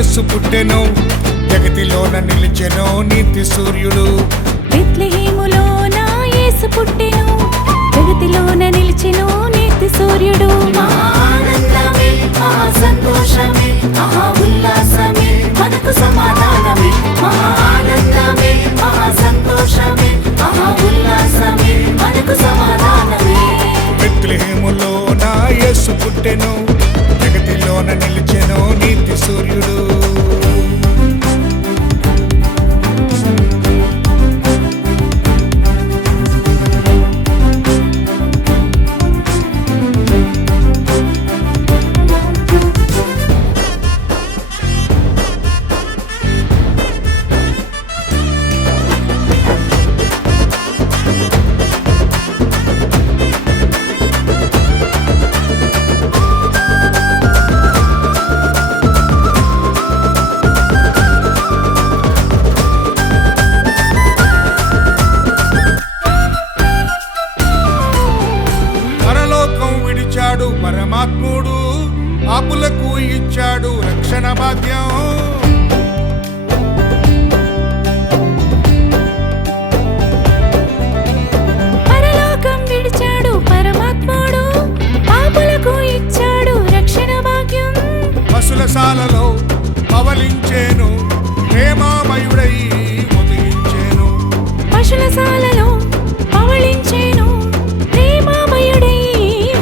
యేసు పుట్టెను, జగతిలోన నిలిచెను నీతి సూర్యుడు. బెత్లెహేములోన యేసు పుట్టెను, జగతిలోన నిలిచెను నీతి సూర్యుడు. మహా ఆనందమే, మహా సంతోషమే, మహా ఉల్లాసమే, మనకు సమాధానమే. మహా ఆనందమే, మహా సంతోషమే, మహా ఉల్లాసమే, మనకు సమాధానమే. బెత్లెహేములోన యేసు పుట్టెను, జగతిలోన నిలిచెను నీతి సూర్యుడు. విడిచాడు పరమాత్ముడు, పాపులకు ఇచ్చాడు రక్షణ భాగ్యం. పరలోకం విడిచాడు పరమాత్ముడు, పాపులకు ఇచ్చాడు రక్షణ భాగ్యం. పశులశాలలో పవలించేను, ప్రేమామయుడై ఉదయించేను. పశులశాలలో పవళించేను, ప్రేమామయుడై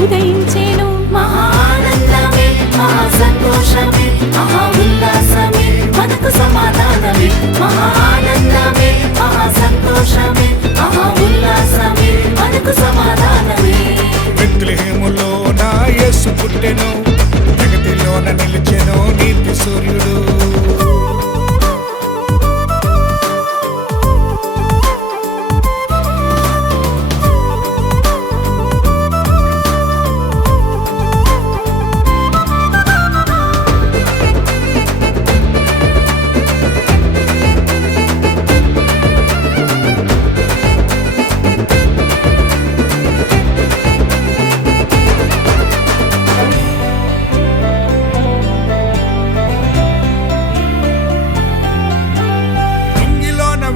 ఉదయించేను. మహా ఆనందమే, మహా సంతోషమే, మహా ఉల్లాసమే, మనకు సమాధానమే. మహా ఆనందమే, మహా సంతోషమే, మహా ఉల్లాసమే, మనకు సమాధానమే. బెత్లెహేములోన యేసు పుట్టెను, జగతిలోన నిలిచెను నీతి సూర్యుడు.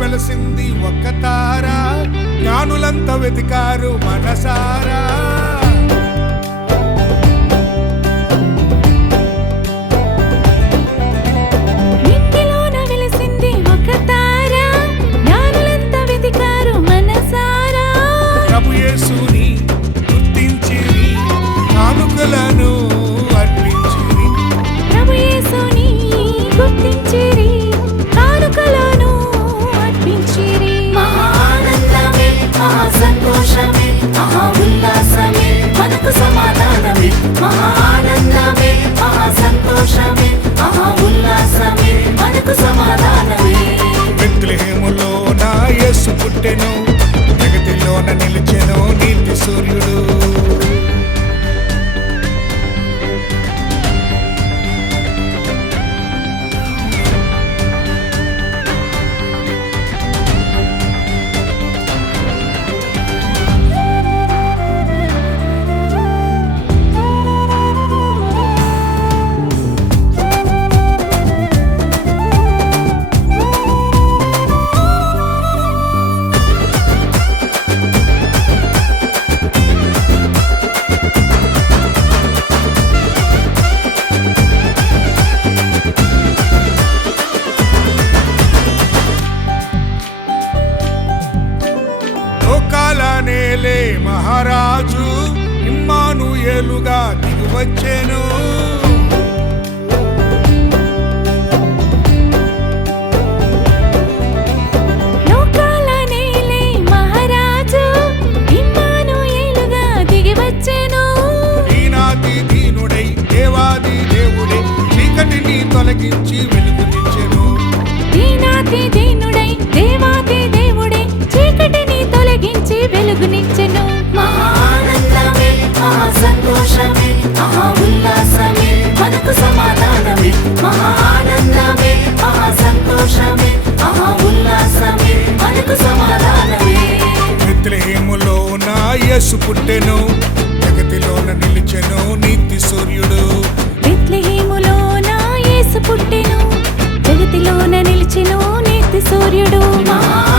వెలసింది ఒక్క తార, జ్ఞానులంతా వెతికారు మనసారా. నింగిలోన వెలసింది ఒక తార, జ్ఞానులంతా వెతికారు మనసారా. ప్రభు యేసుని గుర్తించిరి, కానుకలను అర్పించిరి. ప్రభు యేసుని గుర్తించిరి, కానుకలను అర్పించిరి. మహా ఆనందమే, మహా సంతోషమే, మహా ఉల్లాసమే, మనకు సమాధానమే. మహా ఆనందమే, మహా సంతోషమే, మహా ఉల్లాసమే, మనకు సమాధానమే. బెత్లెహేములోన యేసు పుట్టెను, జగతిలోన నిలిచెను నీతి సూర్యుడు. నేలే మహారాజు ఇమ్మానుయేలుగా దిగివచ్చెను. లోకాల నేలే మహారాజు ఇమ్మానుయేలుగా దిగివచ్చెను. దీనాతి దీనుడై దేవాది దేవుడే చీకటిని తొలగించి వెలుగునిచ్చెను. దీనాతి దీనుడై దేవాది దేవుడే చీకటిని తొలగించి వెలుగునిచ్చెను. మహా ఆనందమే, మహా సంతోషమే, మహా ఉల్లాసమే, మనకు సమాధానమే. మహా ఆనందమే, మహా సంతోషమే, మహా ఉల్లాసమే, మనకు సమాధానమే. బెత్లెహేములోన యేసు పుట్టెను, జగతిలోన నిలిచెను నీతి సూర్యుడు. బెత్లెహేములోన యేసు పుట్టెను, మహా